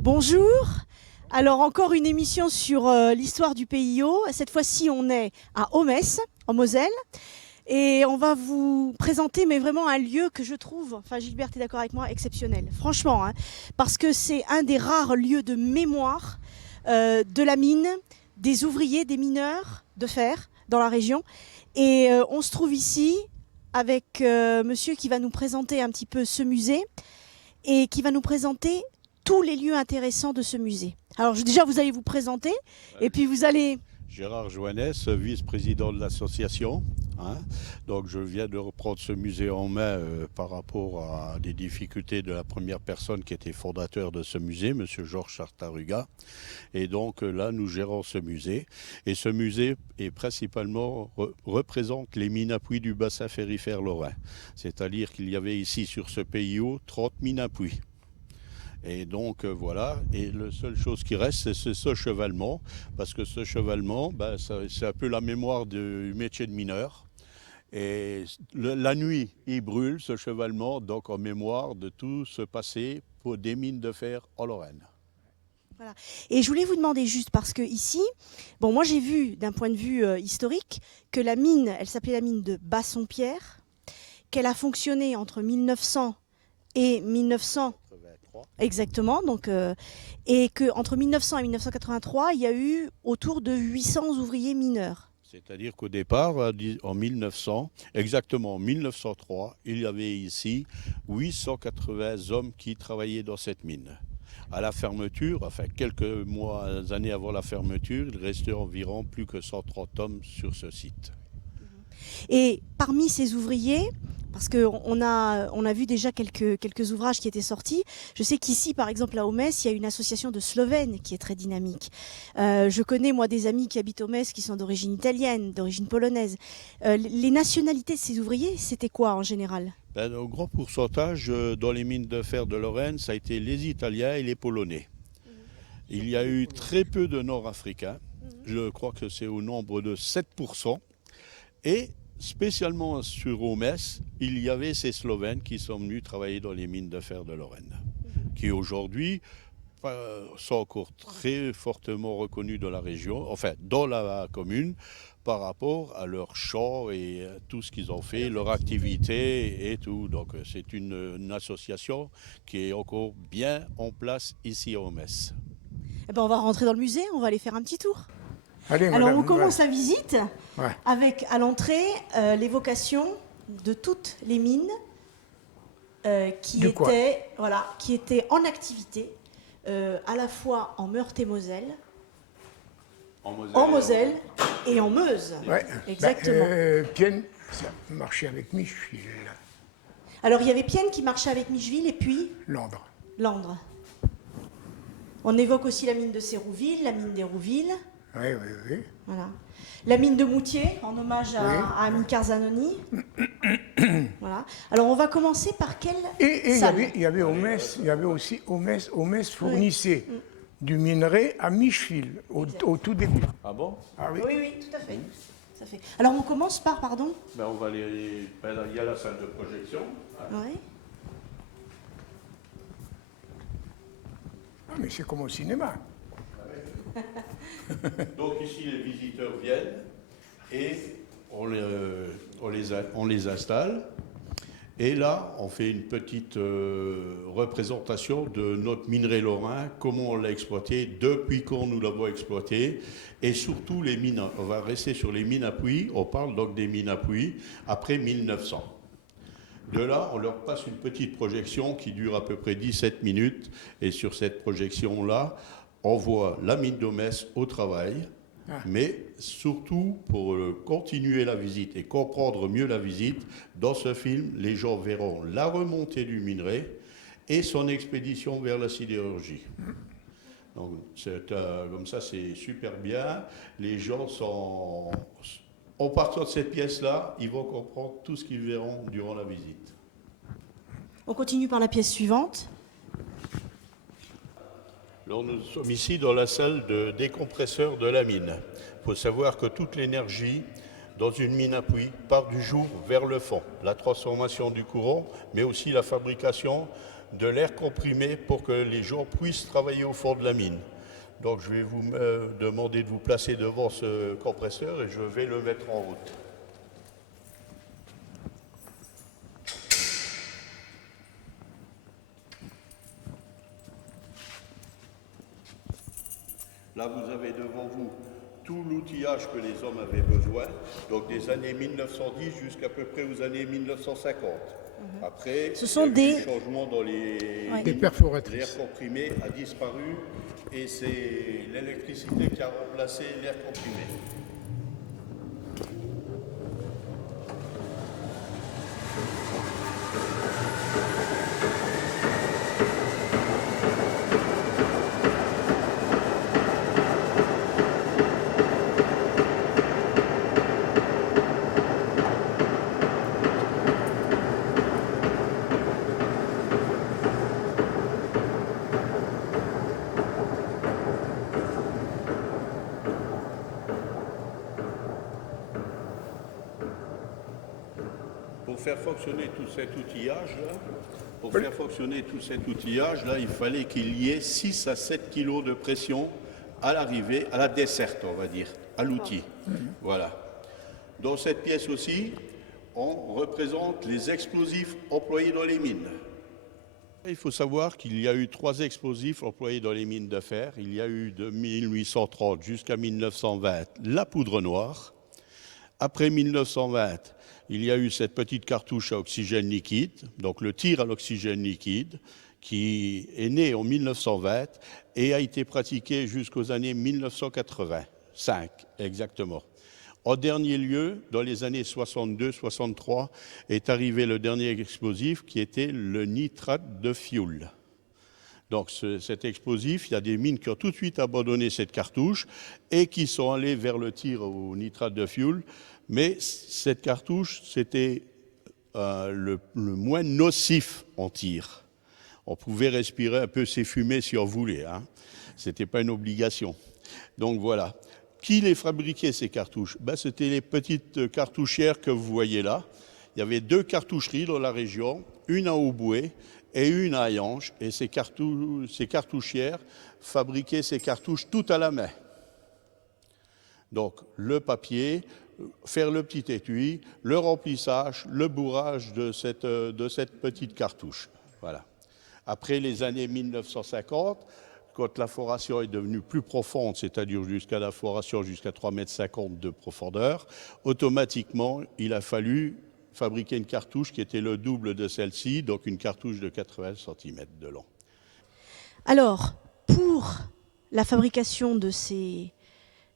Bonjour. Alors encore une émission sur l'histoire du PIO. Cette fois-ci, on est à Homès, en Moselle. Et on va vous présenter mais vraiment un lieu que je trouve, enfin Gilbert est d'accord avec moi, exceptionnel. Franchement, hein, parce que c'est un des rares lieux de mémoire de la mine, des ouvriers, des mineurs de fer dans la région. Et on se trouve ici avec monsieur qui va nous présenter un petit peu ce musée et qui va nous présenter tous les lieux intéressants de ce musée. Alors déjà, vous allez vous présenter et puis vous allez... Gérard Joannès, vice-président de l'association. Donc je viens de reprendre ce musée en main par rapport à des difficultés de la première personne qui était fondateur de ce musée, M. Georges Chartaruga. Et donc là, nous gérons ce musée. Et ce musée est principalement représente les mines à puits du bassin ferrifère lorrain. C'est-à-dire qu'il y avait ici sur ce PIO 30 mines à puits. Et donc voilà, et la seule chose qui reste, c'est ce chevalement, parce que ce chevalement, c'est un peu la mémoire du métier de mineur. Et la nuit, il brûle ce chevalement, donc en mémoire de tout ce passé pour des mines de fer en Lorraine. Voilà. Et je voulais vous demander juste, parce que ici, bon, moi j'ai vu d'un point de vue historique que la mine, elle s'appelait la mine de Bassompierre, qu'elle a fonctionné entre 1900 et 1900. Exactement, donc, et qu'entre 1900 et 1983, il y a eu autour de 800 ouvriers mineurs. C'est-à-dire qu'au départ, en 1900, exactement en 1903, il y avait ici 880 hommes qui travaillaient dans cette mine. À la fermeture, enfin quelques années avant la fermeture, il restait environ plus que 130 hommes sur ce site. Et parmi ces ouvriers, parce qu'on a vu déjà quelques ouvrages qui étaient sortis, je sais qu'ici, par exemple, à Homès, il y a une association de Slovènes qui est très dynamique. Je connais, moi, des amis qui habitent Homès qui sont d'origine italienne, d'origine polonaise. Les nationalités de ces ouvriers, c'était quoi en général ? Au grand pourcentage, dans les mines de fer de Lorraine, ça a été les Italiens et les Polonais. Il y a eu très peu de Nord-Africains. Je crois que c'est au nombre de 7%. Et spécialement sur Homès, il y avait ces Slovènes qui sont venus travailler dans les mines de fer de Lorraine, qui aujourd'hui sont encore très fortement reconnus dans la région, enfin dans la commune, par rapport à leur champ et tout ce qu'ils ont fait, leur activité et tout. Donc c'est une association qui est encore bien en place ici à Homès. Eh ben, on va rentrer dans le musée, on va aller faire un petit tour. Allez, Alors madame, on commence la visite Ouais. avec à l'entrée l'évocation de toutes les mines qui étaient en activité à la fois en Meurthe-et-Moselle, en Moselle et en Meuse. Ouais. Exactement. Pienne, ça marchait avec Micheville, Alors il y avait Pienne qui marchait avec Micheville et puis Landres. Landres. On évoque aussi la mine de Sérouville, la mine d'Hérouville. Oui, oui, oui. Voilà. La mine de Moutier, en hommage à Amilcar Zanoni. Voilà. Alors on va commencer par quelle Et salle ? il y avait Homès, il y avait aussi Homès. Homès fournissait du minerai à Micheville au tout début. Ah bon ? Ah oui. Oui, oui, tout à fait. Ça fait. Alors on commence par, pardon ? On va aller. Il y a la salle de projection. Oui. Ah, mais c'est comme au cinéma. Donc ici, les visiteurs viennent et on les installe. Et là, on fait une petite représentation de notre minerai lorrain, comment on l'a exploité, depuis quand nous l'avons exploité, et surtout les mines. On va rester sur les mines à puits. On parle donc des mines à puits après 1900. De là, on leur passe une petite projection qui dure à peu près 17 minutes. Et sur cette projection-là, on voit la mine d'Homès au travail, mais surtout pour continuer la visite et comprendre mieux la visite, dans ce film, les gens verront la remontée du minerai et son expédition vers la sidérurgie. Donc, comme ça, c'est super bien. Les gens sont... En partant de cette pièce-là, ils vont comprendre tout ce qu'ils verront durant la visite. On continue par la pièce suivante. Alors nous sommes ici dans la salle de décompresseur de la mine. Il faut savoir que toute l'énergie dans une mine à puits part du jour vers le fond. La transformation du courant, mais aussi la fabrication de l'air comprimé pour que les gens puissent travailler au fond de la mine. Donc je vais vous demander de vous placer devant ce compresseur et je vais le mettre en route. Là, vous avez devant vous tout l'outillage que les hommes avaient besoin, donc des années 1910 jusqu'à peu près aux années 1950. Après, Ce sont il y a eu des changements dans les Des perforatrices. L'air comprimé a disparu et c'est l'électricité qui a remplacé l'air comprimé. Pour faire fonctionner tout cet outillage-là, il fallait qu'il y ait 6 à 7 kilos de pression à l'arrivée, à la desserte, on va dire, à l'outil. Voilà. Dans cette pièce aussi, on représente les explosifs employés dans les mines. Il faut savoir qu'il y a eu 3 explosifs employés dans les mines de fer. Il y a eu de 1830 jusqu'à 1920 la poudre noire. Après 1920, il y a eu cette petite cartouche à oxygène liquide, donc le tir à l'oxygène liquide, qui est né en 1920 et a été pratiqué jusqu'aux années 1985, exactement. En dernier lieu, dans les années 62-63, est arrivé le dernier explosif qui était le nitrate de fioul. Donc cet explosif, il y a des mines qui ont tout de suite abandonné cette cartouche et qui sont allées vers le tir au nitrate de fioul. Mais cette cartouche, c'était le moins nocif en tir. On pouvait respirer un peu ces fumées si on voulait. Ce n'était pas une obligation. Donc voilà. Qui les fabriquait, ces cartouches? C'était les petites cartouchières que vous voyez là. Il y avait 2 cartoucheries dans la région, une à Auboué et une à Hayange. Et ces cartouchières fabriquaient ces cartouches tout à la main. Donc le papier, faire le petit étui, le remplissage, le bourrage de cette petite cartouche. Voilà. Après les années 1950, quand la foration est devenue plus profonde, c'est-à-dire jusqu'à la foration jusqu'à 3,50 m de profondeur, automatiquement, il a fallu fabriquer une cartouche qui était le double de celle-ci, donc une cartouche de 80 cm de long. Alors, pour la fabrication de ces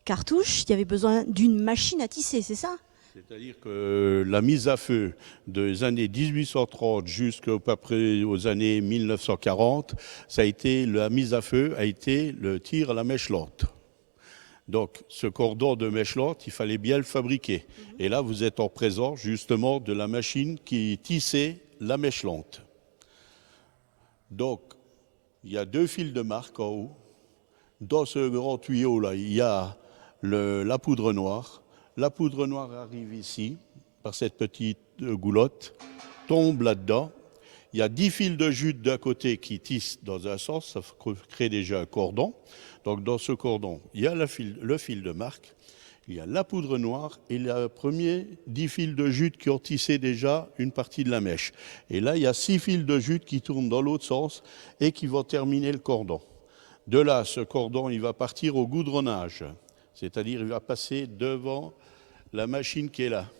cartouches, il y avait besoin d'une machine à tisser, c'est ça? C'est-à-dire que la mise à feu des années 1830 jusqu'à peu près aux années 1940, la mise à feu a été le tir à la mèche lente. Donc ce cordon de mèche lente, il fallait bien le fabriquer. Et là, vous êtes en présence justement de la machine qui tissait la mèche lente. Donc, il y a 2 fils de marque en haut. Dans ce grand tuyau-là, il y a la poudre noire. La poudre noire arrive ici, par cette petite goulotte, tombe là-dedans. Il y a 10 fils de jute d'un côté qui tissent dans un sens, ça crée déjà un cordon. Donc dans ce cordon, il y a le fil de marque, il y a la poudre noire et les premiers 10 fils de jute qui ont tissé déjà une partie de la mèche. Et là, il y a 6 fils de jute qui tournent dans l'autre sens et qui vont terminer le cordon. De là, ce cordon, il va partir au goudronnage, c'est-à-dire il va passer devant la machine qui est là.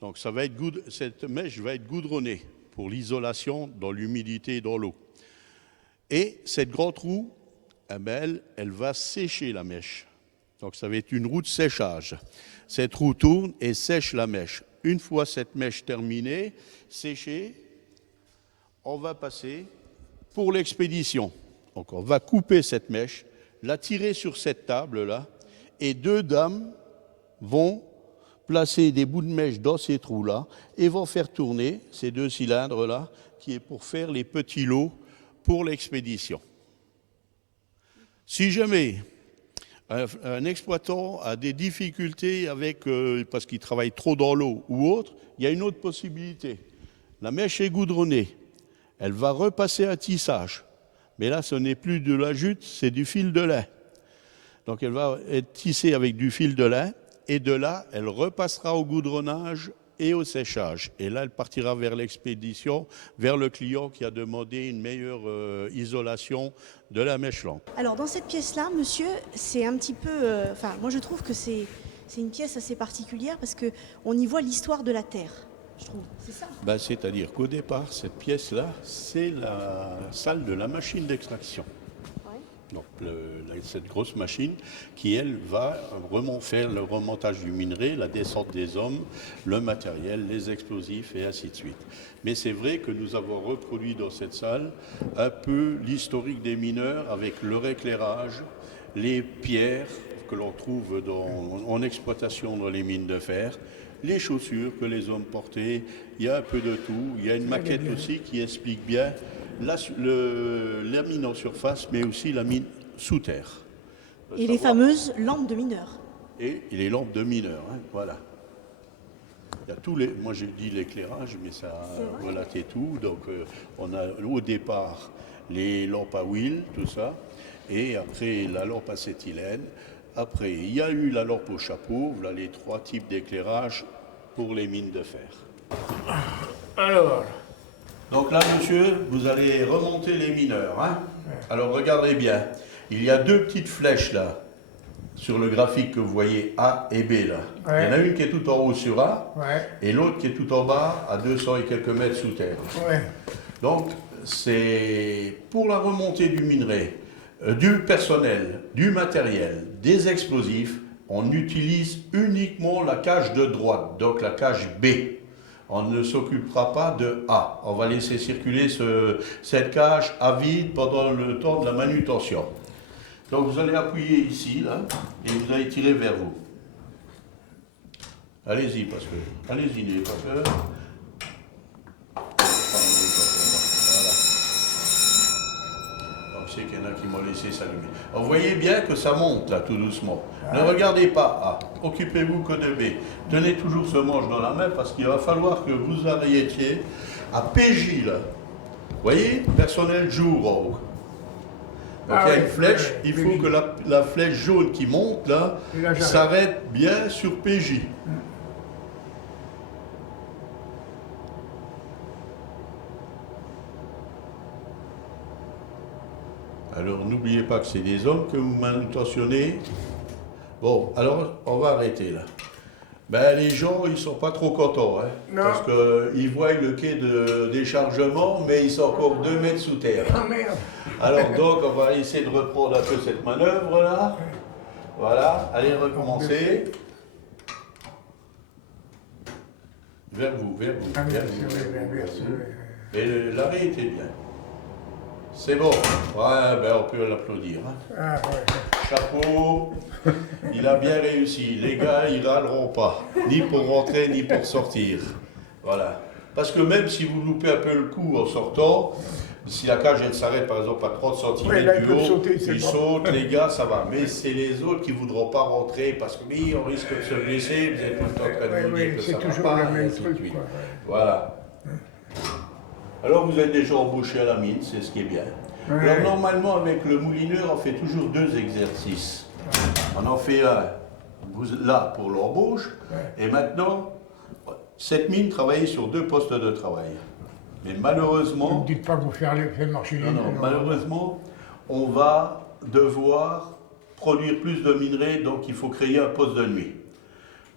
Donc cette mèche va être goudronnée pour l'isolation dans l'humidité et dans l'eau. Et cette grande roue, elle va sécher la mèche. Donc ça va être une roue de séchage. Cette roue tourne et sèche la mèche. Une fois cette mèche terminée, séchée, on va passer pour l'expédition. Donc on va couper cette mèche, la tirer sur cette table-là, et 2 dames vont placer des bouts de mèche dans ces trous-là et vont faire tourner ces 2 cylindres-là, qui est pour faire les petits lots pour l'expédition. Si jamais un exploitant a des difficultés parce qu'il travaille trop dans l'eau ou autre, il y a une autre possibilité. La mèche est goudronnée. elle va repasser à tissage. Mais là, ce n'est plus de la jute, c'est du fil de lin. Donc elle va être tissée avec du fil de lin, et de là, elle repassera au goudronnage et au séchage. Et là, elle partira vers l'expédition, vers le client qui a demandé une meilleure isolation de la mèche lampe. Alors dans cette pièce-là, monsieur, c'est un petit peu... Enfin, moi je trouve que c'est une pièce assez particulière parce qu'on y voit l'histoire de la Terre, je trouve. C'est ça? Ben, c'est-à-dire qu'au départ, cette pièce-là, c'est la salle de la machine d'extraction. Donc cette grosse machine qui, elle, va faire le remontage du minerai, la descente des hommes, le matériel, les explosifs et ainsi de suite. Mais c'est vrai que nous avons reproduit dans cette salle un peu l'historique des mineurs avec leur éclairage, les pierres que l'on trouve en exploitation dans les mines de fer, les chaussures que les hommes portaient, il y a un peu de tout. Il y a une maquette aussi qui explique bien la mine en surface, mais aussi la mine sous terre. Et les fameuses lampes de mineurs. Et les lampes de mineurs, hein, voilà. Il y a tous les, moi j'ai dit l'éclairage, mais ça relatait tout. Donc on a au départ les lampes à huile, tout ça, et après la lampe à acétylène. Après, il y a eu la lampe au chapeau, voilà les 3 types d'éclairage pour les mines de fer. Alors, donc là, monsieur, vous allez remonter les mineurs. Hein. Alors regardez bien, il y a 2 petites flèches là, sur le graphique que vous voyez, A et B là. Ouais. Il y en a une qui est tout en haut sur A, ouais, et l'autre qui est tout en bas, à 200 et quelques mètres sous terre. ouais. Donc, c'est pour la remontée du minerai, du personnel, du matériel, des explosifs, on utilise uniquement la cage de droite, donc la cage B. On ne s'occupera pas de A. On va laisser circuler cette cage à vide pendant le temps de la manutention. Donc vous allez appuyer ici, là, et vous allez tirer vers vous. Allez-y, parce que... Allez-y, n'ayez pas peur. Je sais qu'il y en a qui m'ont laissé s'allumer. Vous voyez bien que ça monte là tout doucement. Ne regardez pas A, occupez-vous que de B. Tenez toujours ce manche dans la main parce qu'il va falloir que vous arrêtiez à PJ là. Vous voyez, personnel jour en haut. Donc il y a une flèche, il faut que la flèche jaune qui monte là s'arrête bien sur PJ. Alors n'oubliez pas que c'est des hommes que vous manutentionnez. Bon, alors on va arrêter là. Ben, les gens, ils sont pas trop contents, hein, parce qu'ils voient le quai de déchargement, mais ils sont encore 2 mètres sous terre. Ah merde. Alors donc, on va essayer de reprendre un peu cette manœuvre là. Voilà, allez recommencer. Vers vous, vers vous. Ah, vers merci, vous. merci. Et l'arrêt était bien. C'est bon. Ouais, ben on peut l'applaudir. Hein. Ah, ouais. Chapeau, il a bien réussi. Les gars, ils râleront pas, ni pour rentrer, ni pour sortir. Voilà. Parce que même si vous loupez un peu le coup en sortant, si la cage elle s'arrête par exemple à 30 cm Ouais, du haut, sauter, ils sautent, les gars, ça va. Mais c'est les autres qui ne voudront pas rentrer parce que oui, on risque de se blesser, vous êtes tout le temps en train de vous dire que ça va pas. C'est toujours le même truc. Quoi, Voilà. Alors vous êtes déjà embauché à la mine, c'est ce qui est bien. Ouais. Alors normalement avec le moulineur on fait toujours 2 exercices. On en fait un là pour l'embauche et maintenant cette mine travaille sur 2 postes de travail. Mais malheureusement... Ne me dites pas que vous faites marcher les non, malheureusement on va devoir produire plus de minerais donc il faut créer un poste de nuit.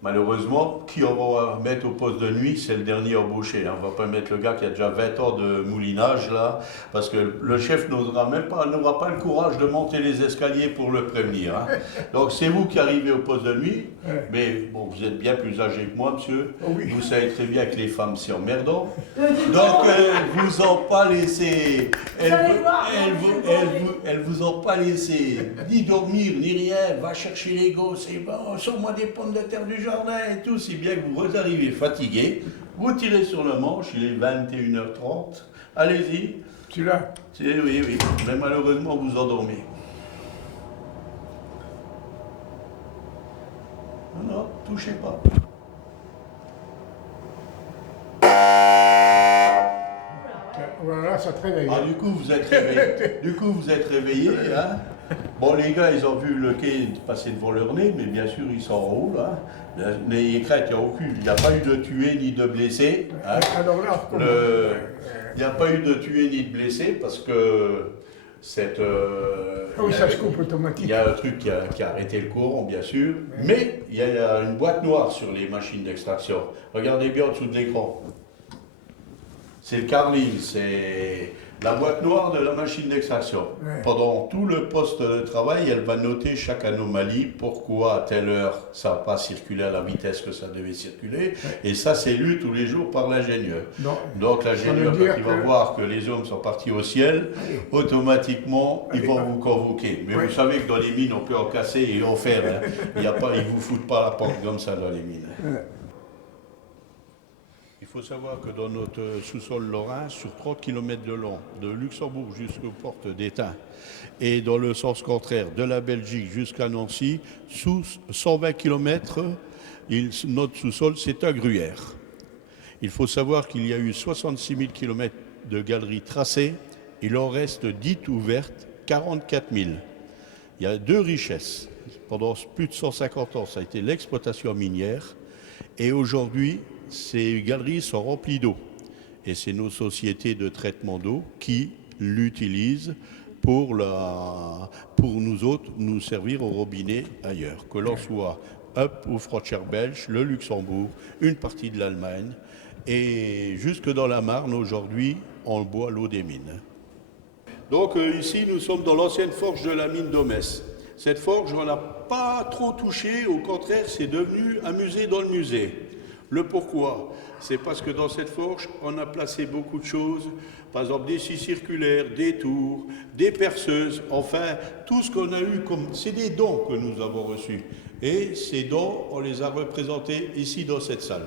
Malheureusement, qui on va mettre au poste de nuit, c'est le dernier embauché. On ne va pas mettre le gars qui a déjà 20 ans de moulinage là, parce que le chef n'aura pas le courage de monter les escaliers pour le prévenir. Hein. Donc c'est vous qui arrivez au poste de nuit, mais bon, vous êtes bien plus âgé que moi, monsieur. Oh oui. Vous savez très bien que les femmes c'est emmerdant. Donc elles vous ont pas laissé, elles vous ont pas laissé ni dormir ni rien. Va chercher les gosses et bon, sors-moi des pommes de terre du jardin et tout, si bien que vous arrivez fatigué, vous tirez sur le manche, il est 21h30, allez-y. Tu l'as? Oui, mais malheureusement vous endormez. Non, touchez pas. Voilà, ça te réveille. Ah, du coup, vous êtes réveillés. Du coup, vous êtes réveillés, hein. Bon, les gars, ils ont vu le quai passer devant leur nez, mais bien sûr, ils sont en haut, là. Les crêtes, il n'y a pas eu de tués ni de blessés. Hein. Alors là, Il n'y a pas eu de tués ni de blessés parce que cette. oui, ça se coupe automatiquement. Il y a un truc qui a arrêté le courant, bien sûr, mais il y a une boîte noire sur les machines d'extraction. Regardez bien en dessous de l'écran. C'est le Carling, c'est la boîte noire de la machine d'extraction. Ouais. Pendant tout le poste de travail, elle va noter chaque anomalie, pourquoi à telle heure ça n'a pas circulé à la vitesse que ça devait circuler. Ouais. Et ça, c'est lu tous les jours par l'ingénieur. Donc l'ingénieur, quand il va voir que les hommes sont partis au ciel, automatiquement, ils vont vous convoquer. Mais vous savez que dans les mines, on peut en casser et en faire. Hein. Ils ne vous foutent pas la porte comme ça dans les mines. Il faut savoir que dans notre sous-sol lorrain, sur 30 km de long, de Luxembourg jusqu'aux portes d'Étain, et dans le sens contraire, de la Belgique jusqu'à Nancy, sous 120 km, notre sous-sol, c'est un gruyère. Il faut savoir qu'il y a eu 66 000 km de galeries tracées, il en reste 10 ouvertes, 44 000. Il y a deux richesses. Pendant plus de 150 ans, ça a été l'exploitation minière, et aujourd'hui, ces galeries sont remplies d'eau et c'est nos sociétés de traitement d'eau qui l'utilisent pour nous autres nous servir au robinet ailleurs, que l'on soit Up ou frontière belge, le Luxembourg, une partie de l'Allemagne et jusque dans la Marne aujourd'hui on boit l'eau des mines. Donc ici nous sommes dans l'ancienne forge de la mine d'Omès. Cette forge on n'a pas trop touché, au contraire c'est devenu un musée dans le musée. Le pourquoi, c'est parce que dans cette forge, on a placé beaucoup de choses, par exemple des scies circulaires, des tours, des perceuses, enfin, tout ce qu'on a eu comme... C'est des dons que nous avons reçus. Et ces dons, on les a représentés ici dans cette salle.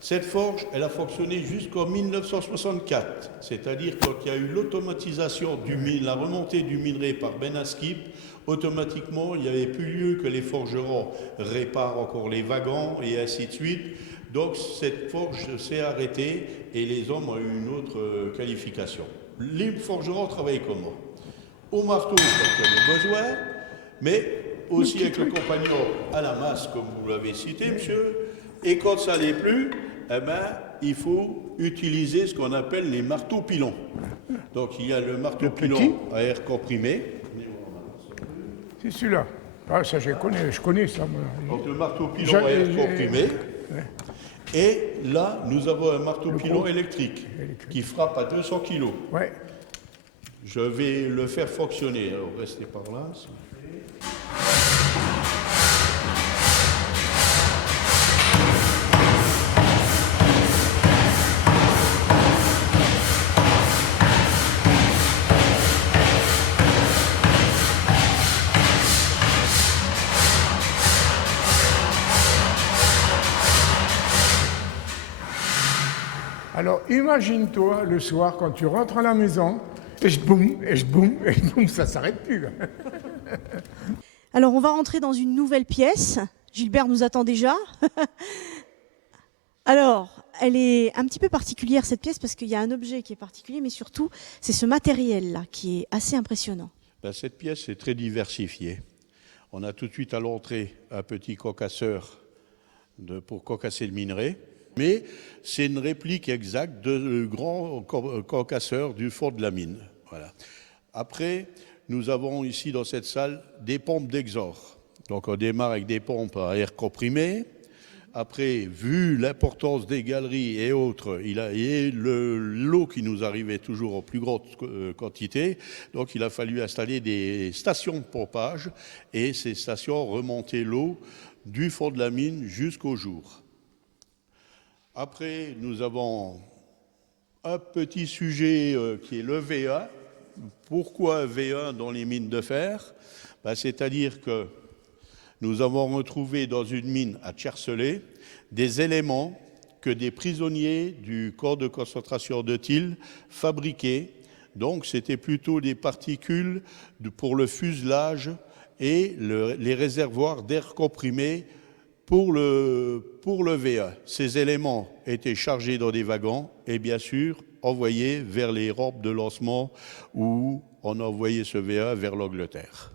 Cette forge, elle a fonctionné jusqu'en 1964, c'est-à-dire quand il y a eu l'automatisation, la remontée du minerai par Benaskip, automatiquement, il n'y avait plus lieu que les forgerons réparent encore les wagons et ainsi de suite. Donc cette forge s'est arrêtée et les hommes ont eu une autre qualification. Les forgerons travaillent comment? Au marteau quand il y a le besoin, mais aussi avec le compagnon à la masse, comme vous l'avez cité, monsieur. Et quand ça n'est plus, eh ben, il faut utiliser ce qu'on appelle les marteaux pilons. Donc il y a le marteau pilon à air comprimé. C'est celui-là. Ah, ça, je connais ça. Moi. Donc le marteau pilon à air comprimé. Et là, nous avons un marteau pilon électrique qui frappe à 200 kg. Ouais. Je vais le faire fonctionner. Alors, restez par là. S'il vous plaît. Alors, imagine-toi le soir quand tu rentres à la maison, et je boum, ça ne s'arrête plus. Alors, on va rentrer dans une nouvelle pièce. Gilbert nous attend déjà. Alors, elle est un petit peu particulière, cette pièce, parce qu'il y a un objet qui est particulier, mais surtout, c'est ce matériel-là qui est assez impressionnant. Cette pièce est très diversifiée. On a tout de suite à l'entrée un petit concasseur pour concasser le minerai. Mais c'est une réplique exacte de grand concasseur du fond de la mine. Voilà. Après, nous avons ici dans cette salle des pompes d'exor. Donc on démarre avec des pompes à air comprimé. Après, vu l'importance des galeries et autres, l'eau qui nous arrivait toujours en plus grande quantité, donc il a fallu installer des stations de pompage et ces stations remontaient l'eau du fond de la mine jusqu'au jour. Après, nous avons un petit sujet qui est le V1. Pourquoi V1 dans les mines de fer? C'est-à-dire que nous avons retrouvé dans une mine à Tchercelé des éléments que des prisonniers du camp de concentration de Thil fabriquaient. Donc, c'était plutôt des particules pour le fuselage et les réservoirs d'air comprimé pour le V1. Ces éléments étaient chargés dans des wagons et bien sûr envoyé vers les rampes de lancement où on a envoyé ce VA vers l'Angleterre.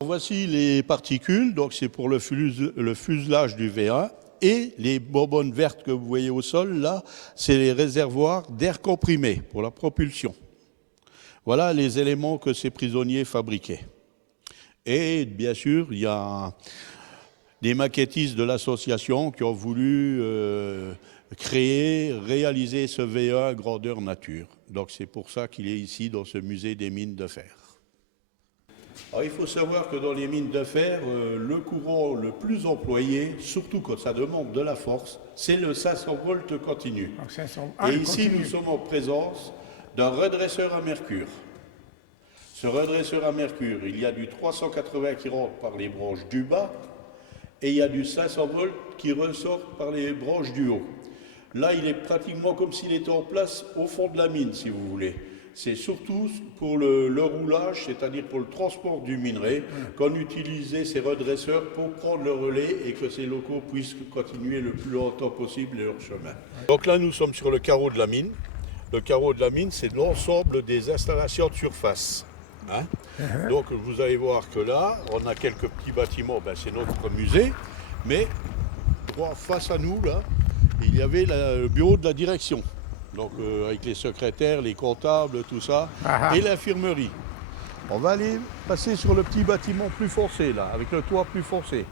Voici les particules, donc c'est pour le fuselage du V1. Et les bonbonnes vertes que vous voyez au sol, là, c'est les réservoirs d'air comprimé pour la propulsion. Voilà les éléments que ces prisonniers fabriquaient. Et bien sûr, il y a des maquettistes de l'association qui ont voulu réaliser ce V1 grandeur nature. Donc c'est pour ça qu'il est ici dans ce musée des mines de fer. Alors, il faut savoir que dans les mines de fer, le courant le plus employé, surtout quand ça demande de la force, c'est le 500 volts continu. Et ici, nous sommes en présence d'un redresseur à mercure. Ce redresseur à mercure, il y a du 380 qui rentre par les branches du bas et il y a du 500 volts qui ressort par les branches du haut. Là, il est pratiquement comme s'il était en place au fond de la mine, si vous voulez. C'est surtout pour le roulage, c'est-à-dire pour le transport du minerai, qu'on utilisait ces redresseurs pour prendre le relais et que ces locaux puissent continuer le plus longtemps possible leur chemin. Donc là, nous sommes sur le carreau de la mine. Le carreau de la mine, c'est l'ensemble des installations de surface. Hein? Donc vous allez voir que là, on a quelques petits bâtiments, c'est notre musée, mais droit face à nous, là, il y avait le bureau de la direction. Donc avec les secrétaires, les comptables, tout ça, et l'infirmerie. On va aller passer sur le petit bâtiment plus foncé, là, avec le toit plus foncé.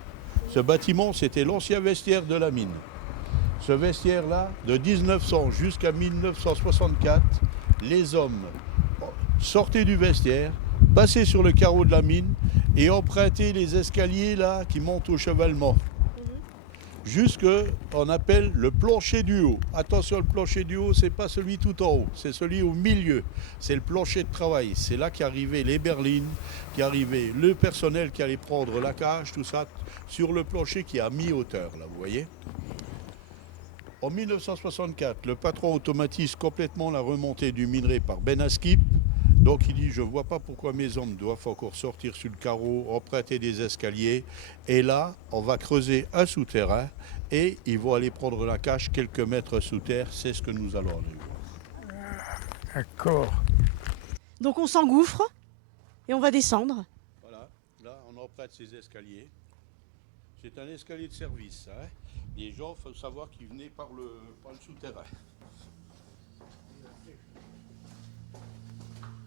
Ce bâtiment, c'était l'ancien vestiaire de la mine. Ce vestiaire-là, de 1900 jusqu'à 1964, les hommes sortaient du vestiaire, passaient sur le carreau de la mine et empruntaient les escaliers là qui montent au chevalement. Jusque, on appelle le plancher du haut. Attention, le plancher du haut, c'est pas celui tout en haut, c'est celui au milieu. C'est le plancher de travail. C'est là qu'arrivaient les berlines, qu'arrivait le personnel qui allait prendre la cage, tout ça, sur le plancher qui est à mi-hauteur, là, vous voyez. En 1964, le patron automatise complètement la remontée du minerai par Ben Askip. Donc il dit, je ne vois pas pourquoi mes hommes doivent encore sortir sur le carreau, emprunter des escaliers. Et là, on va creuser un souterrain et ils vont aller prendre la cache quelques mètres sous terre. C'est ce que nous allons aller voir. D'accord. Donc on s'engouffre et on va descendre. Voilà, là on emprunte ces escaliers. C'est un escalier de service. Hein. Les gens, il faut savoir qu'ils venaient par le souterrain.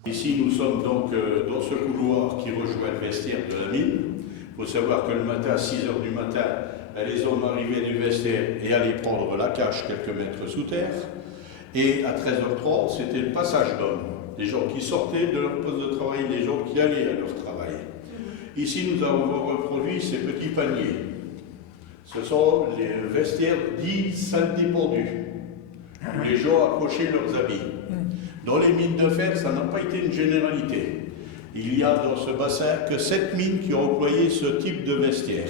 Ici, nous sommes donc dans ce couloir qui rejoint le vestiaire de la mine. Il faut savoir que le matin, à 6 h du matin, les hommes arrivaient du vestiaire et allaient prendre la cache quelques mètres sous terre. Et à 13h30, c'était le passage d'hommes. Des gens qui sortaient de leur poste de travail, des gens qui allaient à leur travail. Ici, nous avons reproduit ces petits paniers. Ce sont les vestiaires dits salles dépendues, où les gens accrochaient leurs habits. Dans les mines de fer, ça n'a pas été une généralité. Il y a dans ce bassin que 7 mines qui ont employé ce type de vestiaire.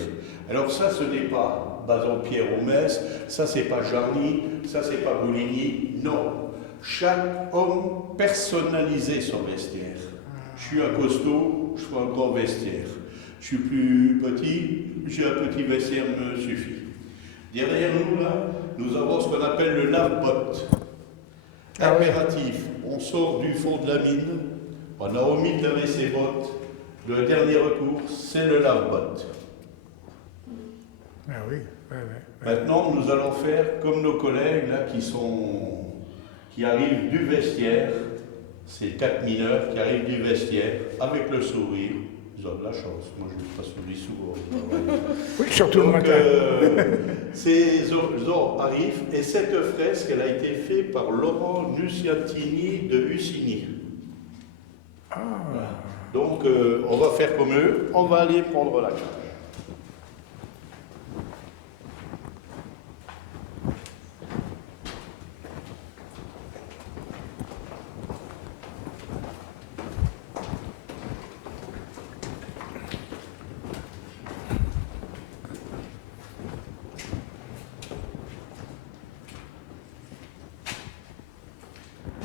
Alors ça, ce n'est pas Bassompierre ou Metz, ça c'est pas Jarny, ça c'est pas Bouligny, non. Chaque homme personnalisait son vestiaire. Je suis un costaud, je fais un grand vestiaire. Je suis plus petit, j'ai un petit vestiaire me suffit. Derrière nous, là, nous avons ce qu'on appelle le lave-botte. Impératif, on sort du fond de la mine, on a omis de laver ses bottes, le dernier recours, c'est le lave-botte. Ah oui, Maintenant, nous allons faire comme nos collègues là, qui arrivent du vestiaire, c'est 4 mineurs qui arrivent du vestiaire avec le sourire. Ils ont de la chance, moi je n'ai pas souri souvent. Oui, surtout le matin. Ces gens arrivent et cette fresque, elle a été faite par Laurent Nuciantini de Hussigny. Voilà. Donc on va faire comme eux, on va aller prendre la cage.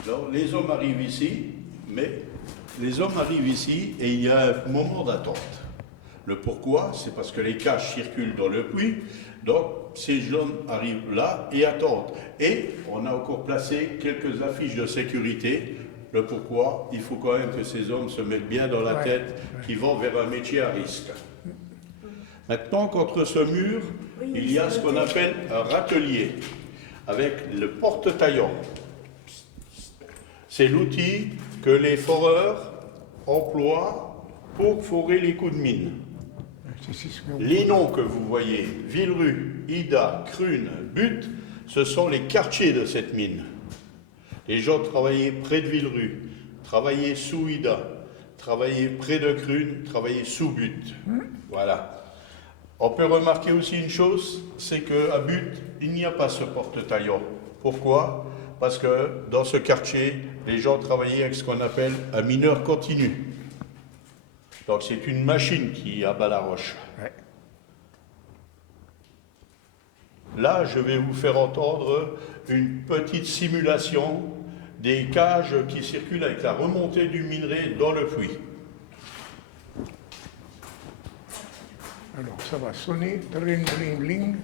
Alors, les hommes arrivent ici, mais les hommes arrivent ici et il y a un moment d'attente. Le pourquoi, c'est parce que les caches circulent dans le puits, donc ces jeunes arrivent là et attendent. Et on a encore placé quelques affiches de sécurité. Le pourquoi, il faut quand même que ces hommes se mettent bien dans la tête qu'ils vont vers un métier à risque. Maintenant, contre ce mur, il y a ce qu'on appelle un râtelier, avec le porte-taillant. C'est l'outil que les foreurs emploient pour forer les coups de mine. Les noms que vous voyez, Villerue, Ida, Crune, Butte, ce sont les quartiers de cette mine. Les gens travaillaient près de Villerue, travaillaient sous Ida, travaillaient près de Crune, travaillaient sous Butte. Voilà. On peut remarquer aussi une chose, c'est qu'à Butte, il n'y a pas ce porte-taillant. Pourquoi? Parce que dans ce quartier, les gens travaillaient avec ce qu'on appelle un mineur continu. Donc c'est une machine qui abat la roche. Ouais. Là, je vais vous faire entendre une petite simulation des cages qui circulent avec la remontée du minerai dans le puits. Alors ça va sonner, dring, dring, dring.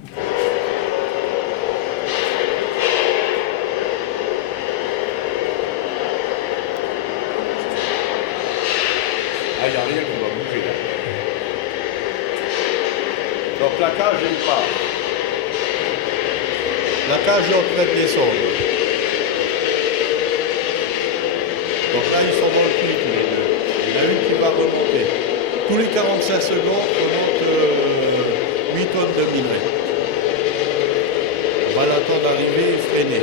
Ah, il n'y a rien qui va bouger là. Donc la cage, elle part. La cage est en train de descendre. Donc là, ils sont dans le puits tous les deux. Il y en a une qui va remonter. Tous les 45 secondes, on remonte 8 tonnes de minerai. On va l'attendre arriver et freiner.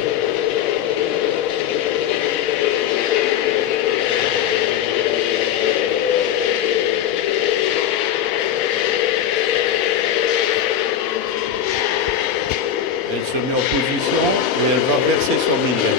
Elle se met en position et elle va verser son minerai.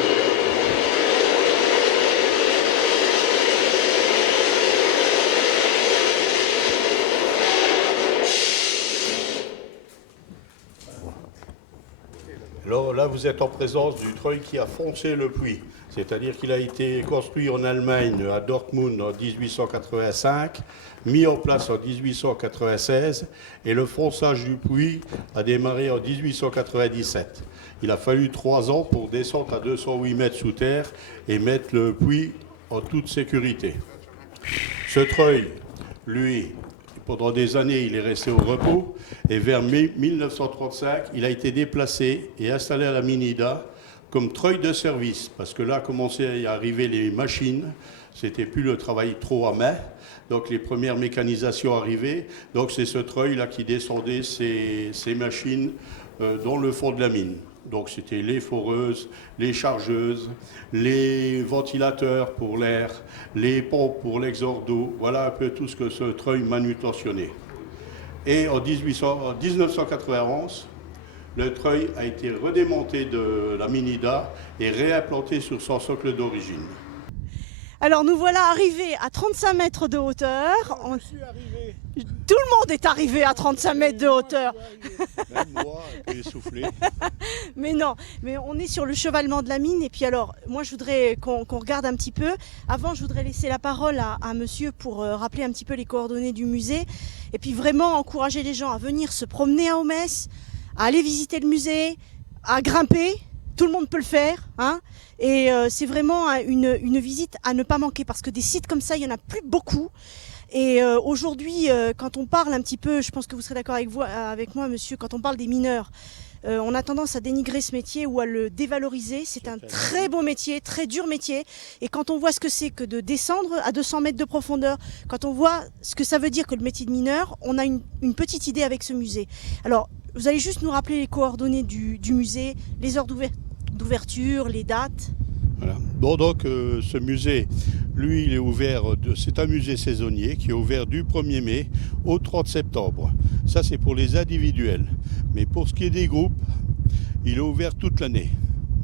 Alors là, vous êtes en présence du treuil qui a foncé le puits. C'est-à-dire qu'il a été construit en Allemagne, à Dortmund, en 1885, mis en place en 1896, et le fonçage du puits a démarré en 1897. Il a fallu 3 ans pour descendre à 208 mètres sous terre et mettre le puits en toute sécurité. Ce treuil, lui, pendant des années, il est resté au repos, et vers 1935, il a été déplacé et installé à la Minida comme treuil de service, parce que là commençaient à arriver les machines, c'était plus le travail trop à main, donc les premières mécanisations arrivaient, donc c'est ce treuil-là qui descendait ces machines dans le fond de la mine. Donc c'était les foreuses, les chargeuses, les ventilateurs pour l'air, les pompes pour l'exhort d'eau, voilà un peu tout ce que ce treuil manutentionnait. Et en 1991, le treuil a été redémonté de la Minida et réimplanté sur son socle d'origine. Alors nous voilà arrivés à 35 mètres de hauteur. Je suis arrivé. Tout le monde est arrivé à 35 mètres de hauteur. Même moi, un peu essoufflé. Mais non, mais on est sur le chevalement de la mine. Et puis alors, moi je voudrais qu'on regarde un petit peu. Avant, je voudrais laisser la parole à monsieur pour rappeler un petit peu les coordonnées du musée. Et puis vraiment encourager les gens à venir se promener à Aumesse, à aller visiter le musée, à grimper. Tout le monde peut le faire, hein. Et c'est vraiment une visite à ne pas manquer parce que des sites comme ça, il n'y en a plus beaucoup. Et aujourd'hui, quand on parle un petit peu, je pense que vous serez d'accord avec moi, monsieur, quand on parle des mineurs, on a tendance à dénigrer ce métier ou à le dévaloriser. C'est un très beau métier, très dur métier. Et quand on voit ce que c'est que de descendre à 200 mètres de profondeur, quand on voit ce que ça veut dire que le métier de mineur, on a une petite idée avec ce musée. Alors, vous allez juste nous rappeler les coordonnées du musée, les heures d'ouverture, les dates. Voilà. Bon, donc ce musée, lui, il est ouvert, c'est un musée saisonnier qui est ouvert du 1er mai au 30 septembre. Ça, c'est pour les individuels. Mais pour ce qui est des groupes, il est ouvert toute l'année.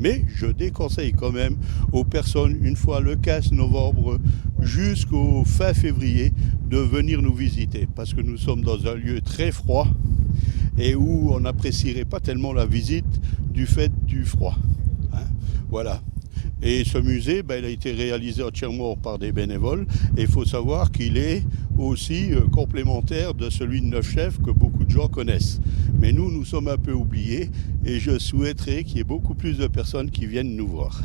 Mais je déconseille quand même aux personnes, une fois le 15 novembre jusqu'au fin février, de venir nous visiter. Parce que nous sommes dans un lieu très froid et où on n'apprécierait pas tellement la visite du fait du froid. Hein, voilà. Et ce musée, il a été réalisé entièrement par des bénévoles. Et il faut savoir qu'il est aussi complémentaire de celui de Neuf Chefs que beaucoup de gens connaissent. Mais nous sommes un peu oubliés et je souhaiterais qu'il y ait beaucoup plus de personnes qui viennent nous voir.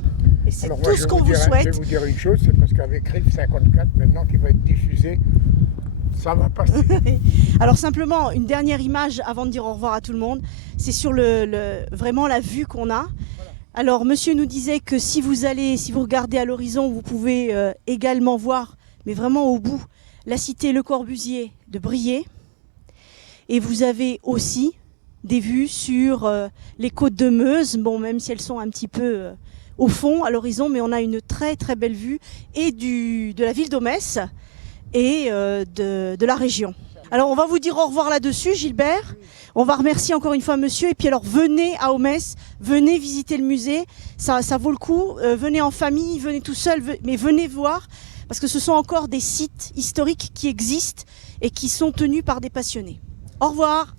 Et c'est Alors tout moi, ce qu'on vous souhaite. Je vais vous dire une chose, c'est parce qu'avec RIF 54, maintenant qui va être diffusé, ça va passer. Alors simplement, une dernière image avant de dire au revoir à tout le monde. C'est sur vraiment la vue qu'on a. Alors monsieur nous disait que si vous regardez à l'horizon, vous pouvez également voir, mais vraiment au bout, la cité Le Corbusier de Briey. Et vous avez aussi des vues sur les côtes de Meuse, bon, même si elles sont un petit peu au fond, à l'horizon, mais on a une très très belle vue et de la ville d'Aumesse et de la région. Alors on va vous dire au revoir là-dessus, Gilbert. On va remercier encore une fois monsieur. Et puis alors venez à Aumesse, venez visiter le musée, ça vaut le coup. Venez en famille, venez tout seul, mais venez voir, parce que ce sont encore des sites historiques qui existent et qui sont tenus par des passionnés. Au revoir.